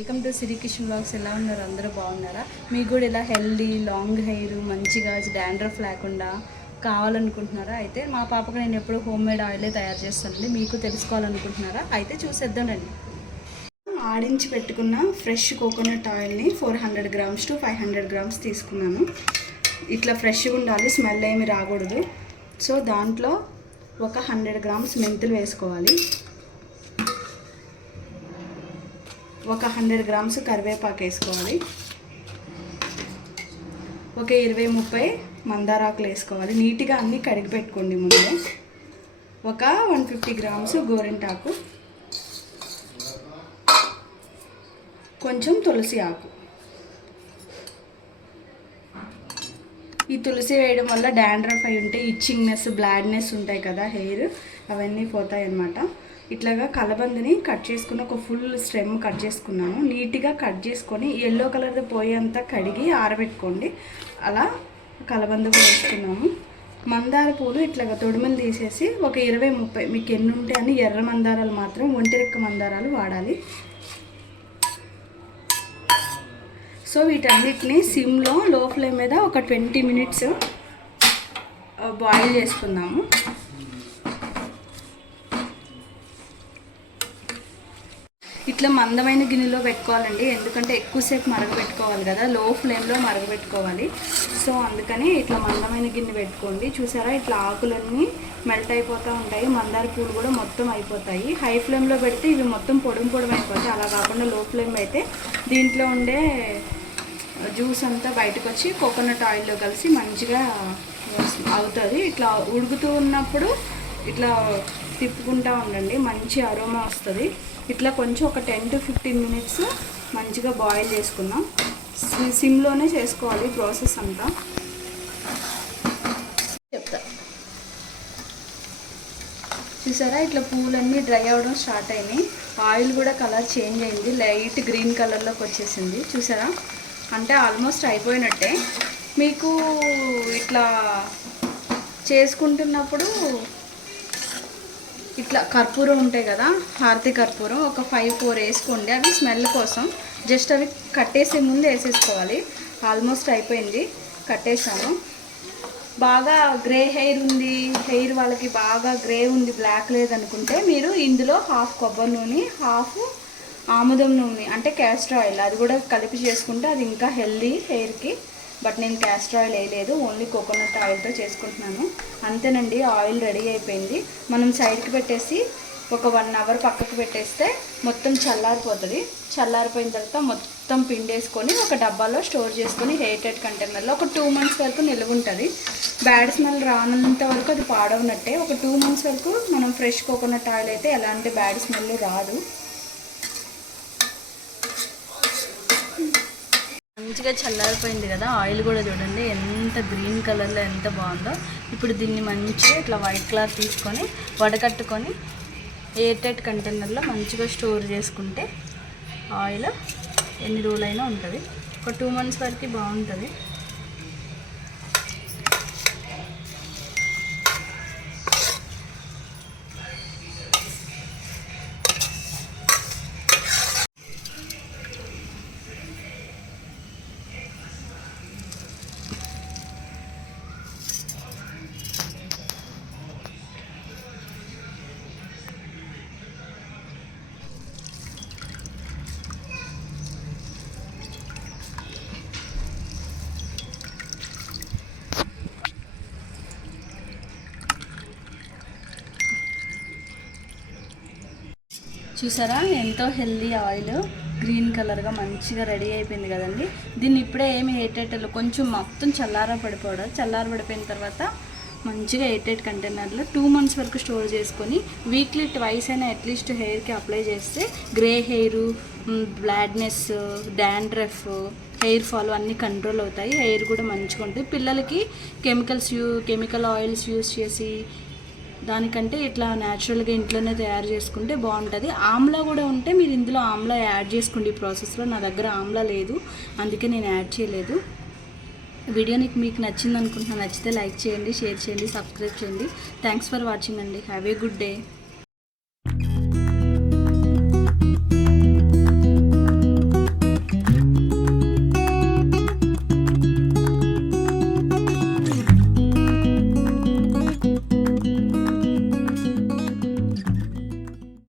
Welcome to Siri Kishan vlogs. ఎలా ఉన్నారు? అందరూ బాగున్నారా? మీకు కూడా ఇలా హెల్దీ లాంగ్ హెయిర్ మంచిగా డాండ్రఫ్ లేకుండా కావాలనుకుంటున్నారా? అయితే మా పాపకు నేను ఎప్పుడు హోమ్ మేడ్ ఆయిలే తయారు చేస్తానండి. మీకు తెలుసుకోవాలనుకుంటున్నారా? అయితే చూసేద్దానండి. ఆడించి పెట్టుకున్న ఫ్రెష్ కోకోనట్ ఆయిల్ని 400 గ్రామ్స్ టు 500 గ్రామ్స్ తీసుకున్నాను. ఇట్లా ఫ్రెష్గా ఉండాలి, స్మెల్ ఏమి రాకూడదు. సో దాంట్లో ఒక 100 గ్రామ్స్ మెంతులు వేసుకోవాలి, ఒక 100 గ్రామ్స్ కరివేపాకు వేసుకోవాలి, ఒక 20-30 మందారాకులు వేసుకోవాలి. నీట్గా అన్నీ కడిగి పెట్టుకోండి ముందే. ఒక 150 గ్రామ్స్ గోరింటాకు, కొంచెం తులసి ఆకు. ఈ తులసి వేయడం వల్ల డాండ్రఫ్ అయి ఉంటే ఇచ్చింగ్నెస్, బ్లాడ్నెస్ ఉంటాయి కదా హెయిర్, అవన్నీ పోతాయి అన్నమాట. ఇట్లాగా కలబందని కట్ చేసుకుని ఒక ఫుల్ స్టెమ్ కట్ చేసుకున్నాను. నీట్గా కట్ చేసుకొని ఎల్లో కలర్ది పోయేంత కడిగి ఆరబెట్టుకోండి. అలా కలబంద కూడా వేసుకున్నాము. మందార పూలు ఇట్లాగా తొడుమలు తీసేసి ఒక 20-30 మీకు ఎన్ని ఉంటే అని ఎర్ర మందారాలు మాత్రం ఒంటిరెక్క మందారాలు వాడాలి. సో వీటన్నిటిని సిమ్లో లో ఫ్లేమ్ మీద ఒక 20 మినిట్స్ బాయిల్ చేసుకుందాము. ఇట్లా మందమైన గిన్నెలో పెట్టుకోవాలండి, ఎందుకంటే ఎక్కువసేపు మరగబెట్టుకోవాలి కదా, లో ఫ్లేమ్లో మరగబెట్టుకోవాలి. సో అందుకని ఇట్లా మందమైన గిన్నె పెట్టుకోండి. చూసారా, ఇట్లా ఆకులన్నీ మెల్ట్ అయిపోతూ ఉంటాయి, మందార పూలు కూడా మొత్తం అయిపోతాయి. హై ఫ్లేమ్లో పెడితే ఇవి మొత్తం పొడి అయిపోతాయి. అలా కాకుండా లో ఫ్లేమ్ అయితే దీంట్లో ఉండే జ్యూస్ అంతా బయటకు వచ్చి కోకోనట్ ఆయిల్లో కలిసి మంచిగా అవుతుంది. ఇట్లా ఉడుకుతూ ఉన్నప్పుడు ఇట్లా తిప్పుకుంటూ ఉండండి, మంచి అరోమా వస్తుంది. ఇట్లా కొంచెం ఒక 10 to 15 మినిట్స్ మంచిగా బాయిల్ చేసుకుందాం. సిమ్లోనే చేసుకోవాలి ప్రాసెస్ అంతా. చెప్తా. చూసారా, ఇట్లా పూలన్నీ డ్రై అవ్వడం స్టార్ట్ అయినాయి. ఆయిల్ కూడా కలర్ చేంజ్ అయింది, లైట్ గ్రీన్ కలర్లోకి వచ్చేసింది. చూసారా, అంటే ఆల్మోస్ట్ అయిపోయినట్టే. మీకు ఇట్లా చేసుకుంటున్నప్పుడు ఇట్లా కర్పూరం ఉంటాయి కదా, హారతి కర్పూరం ఒక 5-4 వేసుకోండి. అవి స్మెల్ కోసం, జస్ట్ అవి కట్టేసే ముందు వేసేసుకోవాలి. ఆల్మోస్ట్ అయిపోయింది, కట్టేసాను. బాగా గ్రే హెయిర్ ఉంది, హెయిర్ వాళ్ళకి బాగా గ్రే ఉంది, బ్లాక్ లేదనుకుంటే మీరు ఇందులో హాఫ్ కొబ్బరి నూనె, హాఫ్ ఆముదం నూనె అంటే క్యాస్టర్ ఆయిల్, అది కూడా కలిపి చేసుకుంటే అది ఇంకా హెల్దీ హెయిర్కి. బట్ నేను క్యాస్టర్ ఆయిల్ వేయలేదు, ఓన్లీ కోకోనట్ ఆయిల్తో చేసుకుంటున్నాను. అంతేనండి, ఆయిల్ రెడీ అయిపోయింది. మనం సైడ్కి పెట్టేసి ఒక 1 అవర్ పక్కకు పెట్టేస్తే మొత్తం చల్లారిపోతుంది. చల్లారిపోయిన తర్వాత మొత్తం పిండేసుకొని ఒక డబ్బాలో స్టోర్ చేసుకొని ఎయిర్ టైట్ కంటైనర్లో ఒక 2 మంత్స్ వరకు నిల్వ ఉంటుంది. బ్యాడ్ స్మెల్ రానంత వరకు అది పాడవునట్టే. ఒక 2 మంత్స్ వరకు మనం ఫ్రెష్ కోకోనట్ ఆయిల్ అయితే ఎలాంటి బ్యాడ్ స్మెల్ రాదు. మంచిగా చల్లారిపోయింది కదా, ఆయిల్ కూడా చూడండి ఎంత గ్రీన్ కలర్లో ఎంత బాగుందో. ఇప్పుడు దీన్ని మంచిగా ఇట్లా వైట్ క్లాత్ తీసుకొని వడకట్టుకొని ఎయిర్ టైట్ కంటైనర్లో మంచిగా స్టోర్ చేసుకుంటే ఆయిల్ ఎన్ని రోజులైనా ఉంటుంది. ఒక 2 మంత్స్ వరకు బాగుంటుంది. చూసారా, ఎంతో హెల్దీ ఆయిల్ గ్రీన్ కలర్గా మంచిగా రెడీ అయిపోయింది కదండి. దీన్ని ఇప్పుడే ఏమి ఎయిర్ కొంచెం మొత్తం చల్లారబడిపోయిన తర్వాత మంచిగా ఎయిర్ టైట్ కంటైనర్లో 2 మంత్స్ వరకు స్టోర్ చేసుకొని వీక్లీ ట్వైస్ అయినా అట్లీస్ట్ హెయిర్కి అప్లై చేస్తే grey hair, baldness, dandruff, hair fall అన్నీ కంట్రోల్ అవుతాయి. హెయిర్ కూడా మంచిగా ఉంటుంది. పిల్లలకి కెమికల్ ఆయిల్స్ యూస్ చేసి దానికంటే ఇట్లా న్యాచురల్గా ఇంట్లోనే తయారు చేసుకుంటే బాగుంటుంది. ఆమ్లా కూడా ఉంటే మీరు ఇందులో ఆమ్లా యాడ్ చేసుకోండి ఈ ప్రాసెస్లో. నా దగ్గర ఆమ్లా లేదు, అందుకే నేను యాడ్ చేయలేదు. వీడియో మీకు నచ్చింది అనుకుంటున్నాను. నచ్చితే లైక్ చేయండి, షేర్ చేయండి, సబ్స్క్రైబ్ చేయండి. థ్యాంక్స్ ఫర్ వాచింగ్ అండి. Have a good day.